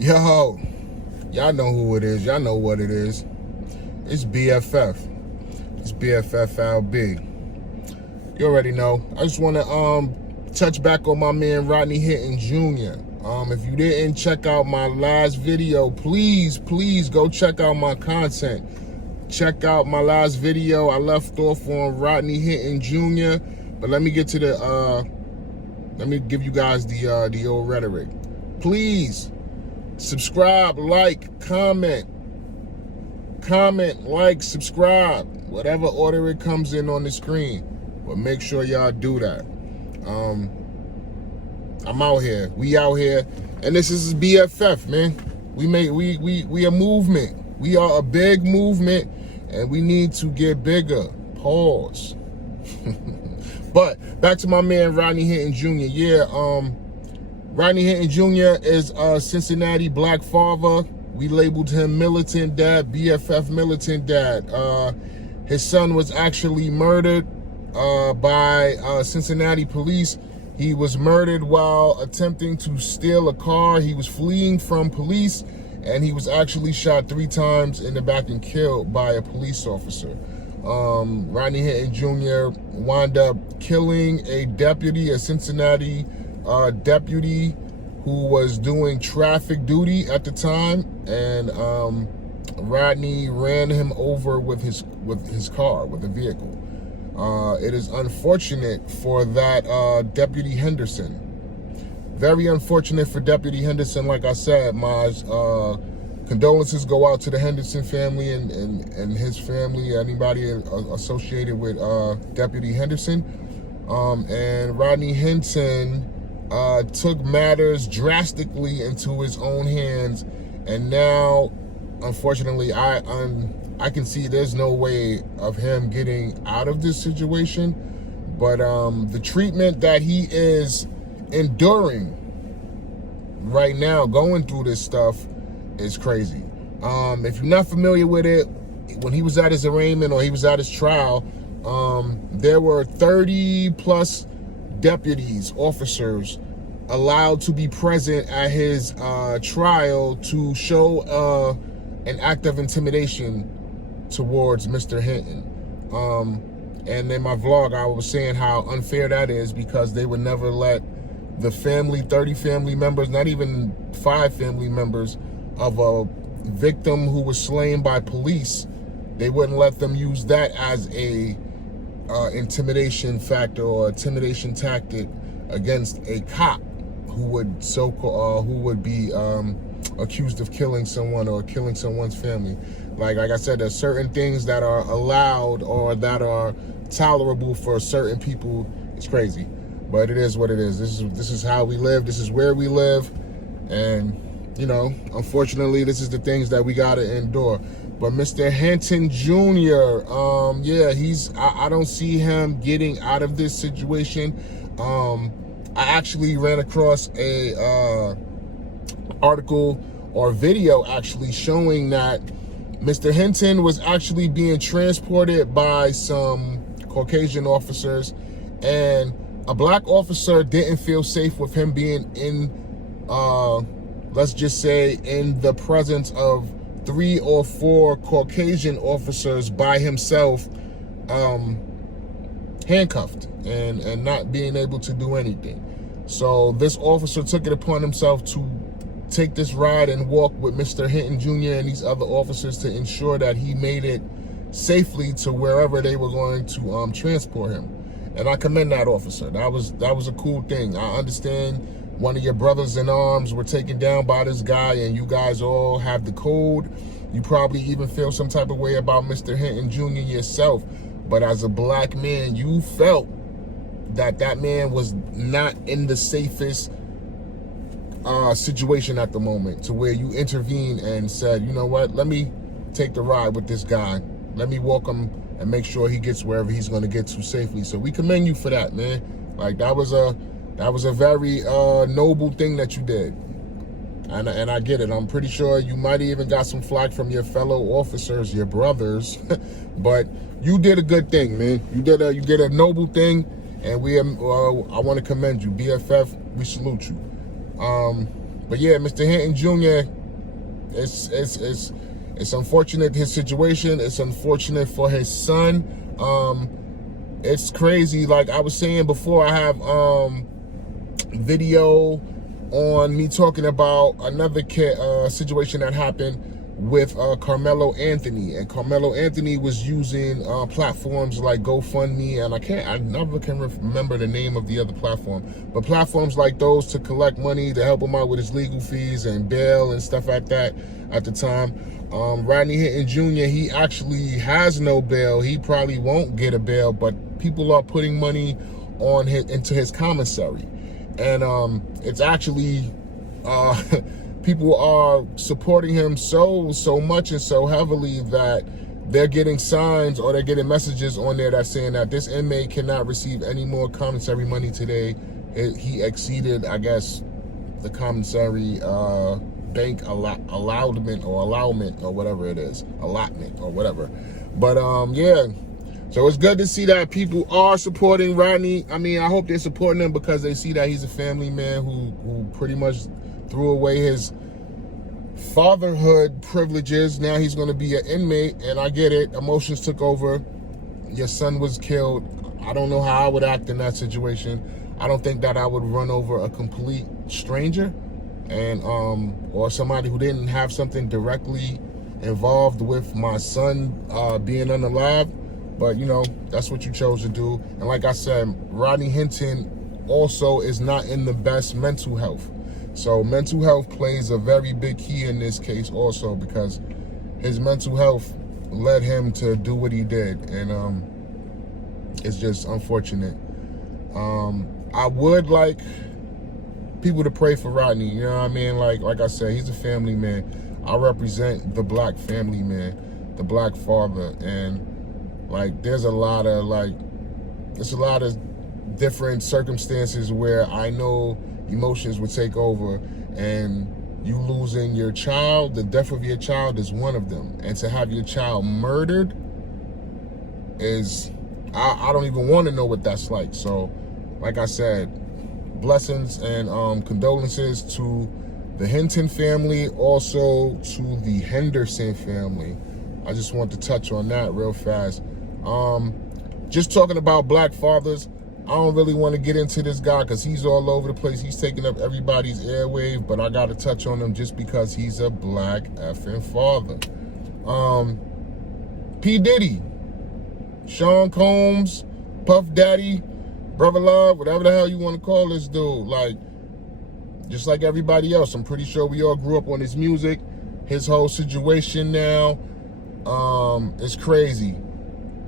Yo, y'all know who it is. Y'all know what it is. It's BFF. It's BFFLB. You already know. I just want to touch back on my man Rodney Hinton Jr. If you didn't check out my last video, please go check out my content. Check out my last video. I left off on Rodney Hinton Jr. But let me get to the let me give you guys the old rhetoric. Please subscribe, like, comment, like, subscribe, whatever order it comes in on the screen. But make sure y'all do that. I'm out here. We out here, and this is BFF, man. We a movement. We are a big movement, and we need to get bigger. Pause. But back to my man Rodney Hinton Jr. Yeah, Rodney Hinton Jr. is a Cincinnati black father. We labeled him militant dad, BFF militant dad. His son was actually murdered by Cincinnati police. He was murdered while attempting to steal a car. He was fleeing from police, and he was actually shot 3 times in the back and killed by a police officer. Rodney Hinton Jr. wound up killing a deputy, a Cincinnati deputy who was doing traffic duty at the time, and Rodney ran him over with his car, with a vehicle. It is unfortunate for that Deputy Henderson. Very unfortunate for Deputy Henderson. Like I said, my condolences go out to the Henderson family and his family, anybody associated with Deputy Henderson. And Rodney Hinton took matters drastically into his own hands, and now, unfortunately, I can see there's no way of him getting out of this situation. But the treatment that he is enduring right now, going through this stuff, is crazy. If you're not familiar with it, when he was at his arraignment or he was at his trial, there were 30 plus deputies, officers, allowed to be present at his trial to show an act of intimidation towards Mr. Hinton. And in my vlog, I was saying how unfair that is, because they would never let the family, 30 family members, not even 5 family members of a victim who was slain by police, they wouldn't let them use that as a intimidation factor or intimidation tactic against a cop who would be accused of killing someone or killing someone's family. Like I said, there's certain things that are allowed or that are tolerable for certain people. It's crazy, but it is what it is. This is how we live. This is where we live, and you know, unfortunately, this is the things that we gotta endure. But Mr. Hinton Jr., yeah, I don't see him getting out of this situation. I actually ran across a article or video actually showing that Mr. Hinton was actually being transported by some Caucasian officers, and a black officer didn't feel safe with him being in, let's just say, in the presence of 3 or 4 Caucasian officers by himself, handcuffed and not being able to do anything. So this officer took it upon himself to take this ride and walk with Mr. Hinton Jr. and these other officers to ensure that he made it safely to wherever they were going to transport him. And I commend that officer. That was a cool thing. I understand one of your brothers in arms were taken down by this guy, and you guys all have the code. You probably even feel some type of way about Mr. Hinton Jr. yourself. But as a black man, you felt that man was not in the safest situation at the moment, to where you intervened and said, you know what, let me take the ride with this guy. Let me walk him and make sure he gets wherever he's going to get to safely. So we commend you for that, man. Like, that was a very noble thing that you did. And I get it. I'm pretty sure you might even got some flack from your fellow officers, your brothers, but you did a good thing, man. You did a noble thing, and I want to commend you. BFF, we salute you. But yeah, Mr. Hinton Jr., it's unfortunate, his situation. It's unfortunate for his son. It's crazy. Like I was saying before, I have video on me talking about another situation that happened with Carmelo Anthony. And Carmelo Anthony was using platforms like GoFundMe, and I never can remember the name of the other platform, but platforms like those to collect money to help him out with his legal fees and bail and stuff like that at the time. Rodney Hinton Jr., he actually has no bail. He probably won't get a bail, but people are putting money on into his commissary. And it's actually, people are supporting him so much and so heavily that they're getting signs or they're getting messages on there that's saying that this inmate cannot receive any more commissary money today. He exceeded, I guess, the commissary bank allowment or whatever it is, allotment or whatever. But yeah. So it's good to see that people are supporting Rodney. I mean, I hope they're supporting him because they see that he's a family man who pretty much threw away his fatherhood privileges. Now he's going to be an inmate, and I get it. Emotions took over. Your son was killed. I don't know how I would act in that situation. I don't think that I would run over a complete stranger and or somebody who didn't have something directly involved with my son being unalive. But, you know, that's what you chose to do. And like I said, Rodney Hinton also is not in the best mental health. So mental health plays a very big key in this case also, because his mental health led him to do what he did. And it's just unfortunate. I would like people to pray for Rodney. You know what I mean? Like I said, he's a family man. I represent the black family man, the black father. And like, there's a lot of different circumstances where I know emotions would take over, and you losing your child, the death of your child is one of them. And to have your child murdered is, I don't even want to know what that's like. So, like I said, blessings and condolences to the Hinton family, also to the Henderson family. I just want to touch on that real fast. Just talking about black fathers, I don't really want to get into this guy because he's all over the place. He's taking up everybody's airwave, but I got to touch on him just because he's a black effing father. P. Diddy, Sean Combs, Puff Daddy, Brother Love, whatever the hell you want to call this dude. Like, just like everybody else, I'm pretty sure we all grew up on his music. His whole situation now is crazy.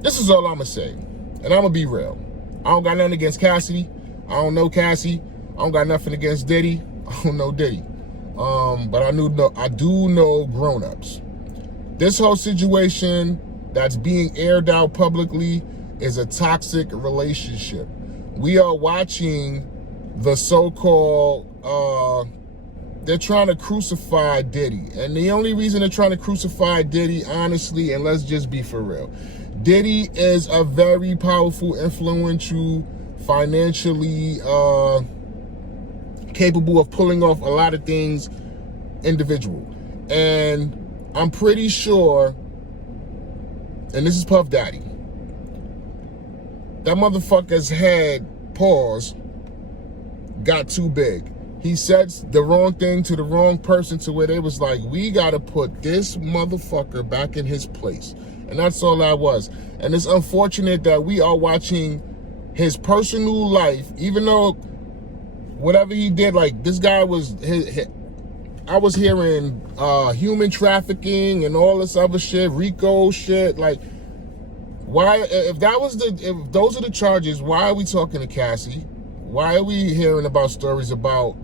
This is all I'm going to say, and I'm going to be real. I don't got nothing against Cassie. I don't know Cassie. I don't got nothing against Diddy. I don't know Diddy. But I do know grown-ups. This whole situation that's being aired out publicly is a toxic relationship. We are watching the so-called, they're trying to crucify Diddy. And the only reason they're trying to crucify Diddy, honestly, and let's just be for real, Diddy is a very powerful, influential, financially capable of pulling off a lot of things individual. And I'm pretty sure, and this is Puff Daddy, that motherfucker's head, pause, got too big. He said the wrong thing to the wrong person to where they was like, we gotta put this motherfucker back in his place. And that's all that was. And it's unfortunate that we are watching his personal life, even though whatever he did, like this guy was, I was hearing human trafficking and all this other shit, RICO shit. Like, why, if those are the charges, why are we talking to Cassie? Why are we hearing about stories about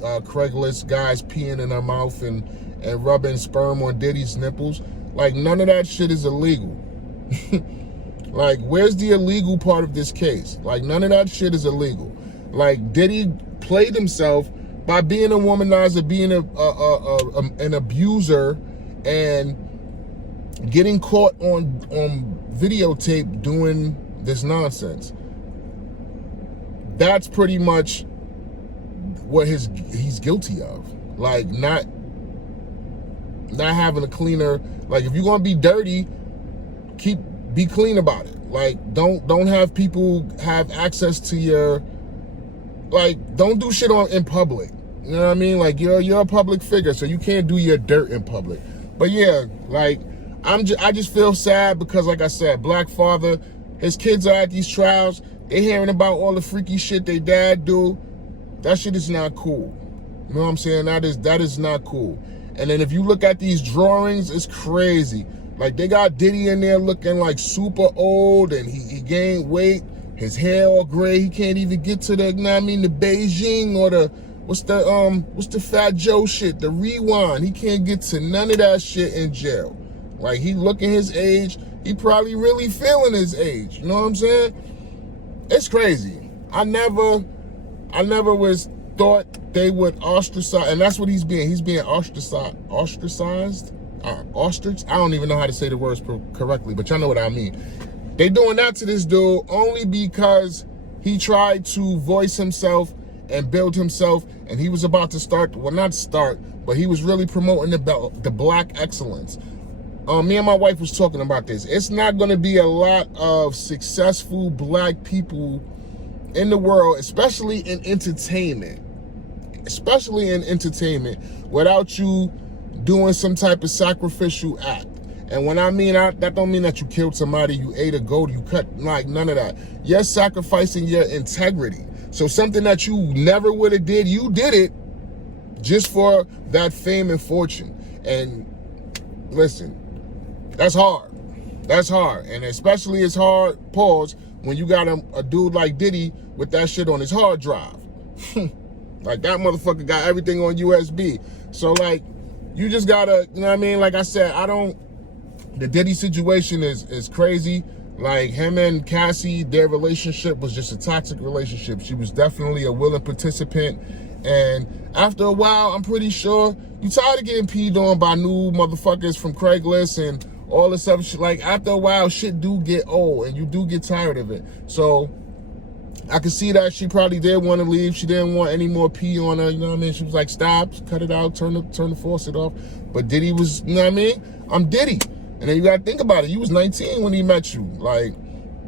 Craigslist guys peeing in their mouth and rubbing sperm on Diddy's nipples? Like, none of that shit is illegal. Like, where's the illegal part of this case? Like, none of that shit is illegal. Like, Diddy played himself by being a womanizer, being an abuser, and getting caught on videotape doing this nonsense. That's pretty much what he's guilty of. Like, not having a cleaner, like, if you're gonna be dirty, be clean about it. Like, don't have people have access to your, like, don't do shit in public. You know what I mean? Like, you're a public figure, so you can't do your dirt in public. But yeah, like, I just feel sad because, like I said, black father, his kids are at these trials. They hearing about all the freaky shit they dad do. That shit is not cool. You know what I'm saying? That is not cool. And then if you look at these drawings, it's crazy. Like, they got Diddy in there looking like super old, and he gained weight. His hair all gray. He can't even get to the, you know what I mean, the Beijing or the, what's the Fat Joe shit, the Rewind. He can't get to none of that shit in jail. Like, he looking his age. He probably really feeling his age. You know what I'm saying? It's crazy. I never was thought they would ostracize, and that's what he's being. He's being ostracized. Ostrich? I don't even know how to say the words correctly, but y'all know what I mean. They doing that to this dude only because he tried to voice himself and build himself, and he was about to start, well, not start, but he was really promoting the black excellence. Me and my wife was talking about this. It's not going to be a lot of successful black people in the world, especially in entertainment, without you doing some type of sacrificial act. And when I mean that don't mean that you killed somebody, you ate a goat, you cut, like, none of that. You're sacrificing your integrity. So something that you never would have did, you did it just for that fame and fortune. And listen, that's hard. That's hard. And especially it's hard, pause, when you got a dude like Diddy with that shit on his hard drive. Like, that motherfucker got everything on USB. So, like, you just gotta, you know what I mean? Like I said, the Diddy situation is crazy. Like, him and Cassie, their relationship was just a toxic relationship. She was definitely a willing participant. And after a while, I'm pretty sure you tired of getting peed on by new motherfuckers from Craigslist and all this other shit. Like, after a while, shit do get old and you do get tired of it. So I could see that she probably did want to leave. She didn't want any more pee on her, you know what I mean? She was like, stop, cut it out, turn the faucet off. But Diddy was, you know what I mean? I'm Diddy. And then you gotta think about it. You was 19 when he met you. Like,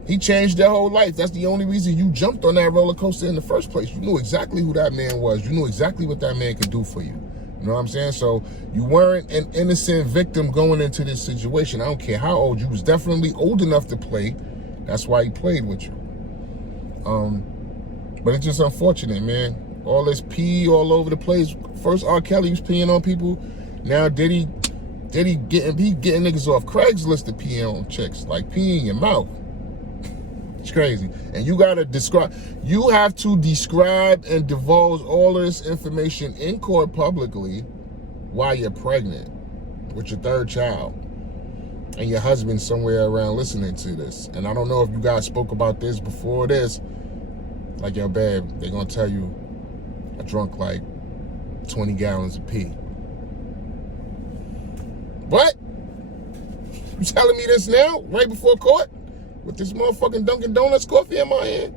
he changed their whole life. That's the only reason you jumped on that roller coaster in the first place. You knew exactly who that man was. You knew exactly what that man could do for you. You know what I'm saying? So you weren't an innocent victim going into this situation. I don't care how old. You was definitely old enough to play. That's why he played with you. But it's just unfortunate, man. All this pee all over the place. First R. Kelly was peeing on people. Now Diddy getting niggas off Craigslist to pee on chicks. Like, pee in your mouth. It's crazy. And you have to describe and divulge all of this information in court publicly while you're pregnant with your third child. And your husband's somewhere around listening to this. And I don't know if you guys spoke about this before this. Like, yo, babe, they're gonna tell you I drunk like 20 gallons of pee. What? You telling me this now, right before court? With this motherfucking Dunkin' Donuts coffee in my hand?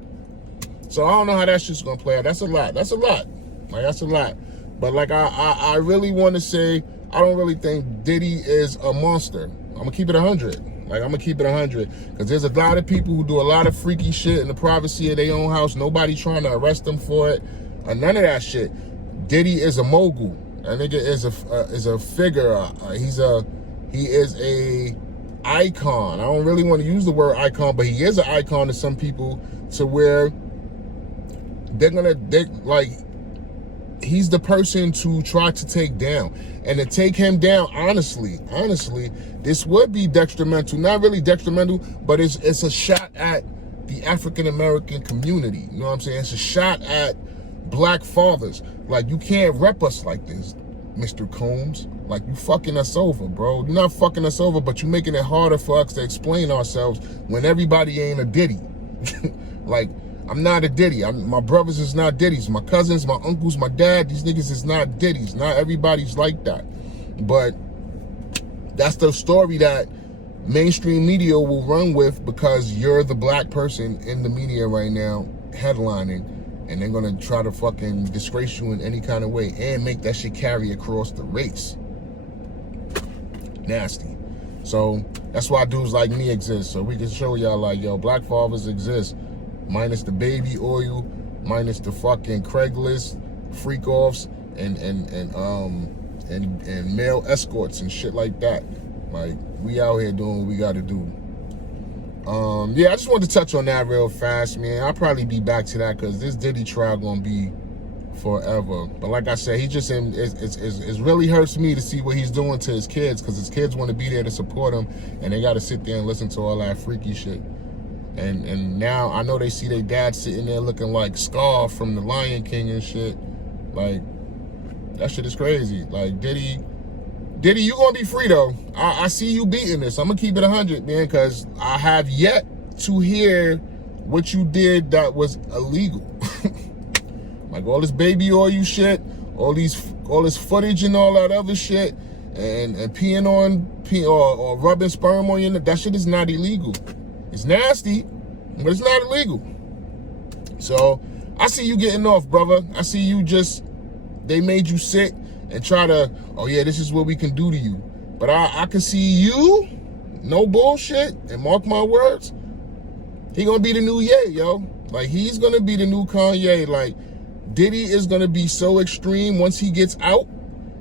So I don't know how that shit's gonna play out. That's a lot. That's a lot. Like, that's a lot. But like, I really want to say, I don't really think Diddy is a monster. I'm gonna keep it 100. Like, I'm gonna keep it 100. Because there's a lot of people who do a lot of freaky shit in the privacy of their own house. Nobody trying to arrest them for it. None of that shit. Diddy is a mogul. That nigga is a figure. He is a icon. I don't really want to use the word icon, but he is an icon to some people, to where he's the person to try to take down. And to take him down, honestly, this would be detrimental. Not really detrimental, but it's a shot at the African-American community. You know what I'm saying? It's a shot at black fathers. Like, you can't rep us like this, Mr. Combs. Like, you fucking us over, bro. You're not fucking us over, but you're making it harder for us to explain ourselves when everybody ain't a Diddy. Like, I'm not a Diddy. My brothers is not Diddies. My cousins, my uncles, my dad, these niggas is not Diddies. Not everybody's like that. But that's the story that mainstream media will run with, because you're the black person in the media right now headlining. And they're gonna try to fucking disgrace you in any kind of way and make that shit carry across the race. Nasty. So that's why dudes like me exist. So we can show y'all like, yo, black fathers exist. Minus the baby oil, minus the fucking Craigslist freak offs and male escorts and shit like that. Like, we out here doing what we gotta do. Yeah, I just wanted to touch on that real fast, man. I'll probably be back to that because this Diddy trial gonna be forever. But like I said, he just it really hurts me to see what he's doing to his kids, because his kids want to be there to support him, and they got to sit there and listen to all that freaky shit. And now I know they see their dad sitting there looking like Scar from The Lion King and shit. Like, that shit is crazy. Like, Diddy, you gonna be free though. I see you beating this. I'm gonna keep it 100, man, because I have yet to hear what you did that was illegal. Like all this baby oil shit, all this footage and all that other shit, and peeing on or rubbing sperm on you, that shit is not illegal. It's nasty, but it's not illegal. So I see you getting off, brother. I see you they made you sit and try to, oh yeah, this is what we can do to you. But I can see you, no bullshit, and mark my words, he gonna be the new Ye, yo. Like, he's gonna be the new Kanye. Like, Diddy is gonna be so extreme once he gets out,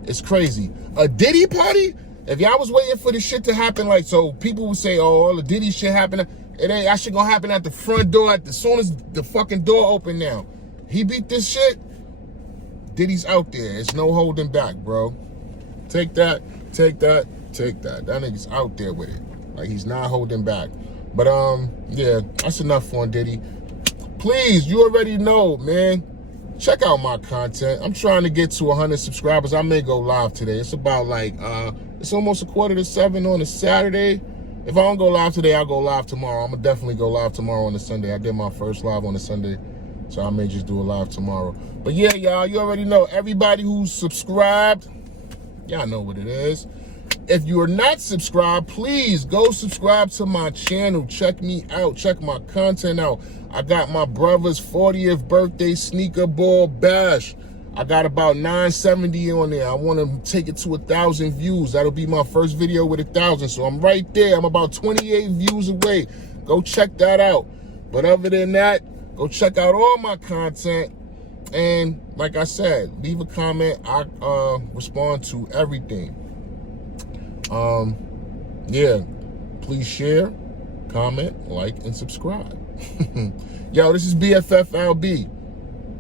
it's crazy. A Diddy party? If y'all was waiting for this shit to happen, like, so people would say, oh, all the Diddy shit happening, it ain't, that shit gonna happen at the front door, as soon as the fucking door open now. He beat this shit, Diddy's out there. It's no holding back, bro. Take that, take that, take that. That nigga's out there with it. Like, he's not holding back. But, yeah, that's enough for Diddy. Please, you already know, man. Check out my content. I'm trying to get to 100 subscribers. I may go live today. It's about like, it's almost 6:45 on a Saturday. If I don't go live today, I'll go live tomorrow. I'm gonna definitely go live tomorrow on a Sunday. I did my first live on a Sunday, so I may just do a live tomorrow. But yeah, y'all, you already know. Everybody who's subscribed, y'all know what it is. If you are not subscribed, please go subscribe to my channel. Check me out. Check my content out. I got my brother's 40th birthday sneaker ball bash. I got about 970 on there. I want to take it to 1,000 views. That'll be my first video with 1,000. So I'm right there. I'm about 28 views away. Go check that out. But other than that, go check out all my content. And like I said, leave a comment. I respond to everything. Yeah, please share, comment, like, and subscribe. Yo, this is BFFLB.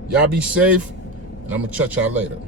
Y'all be safe, and I'm gonna chat y'all later.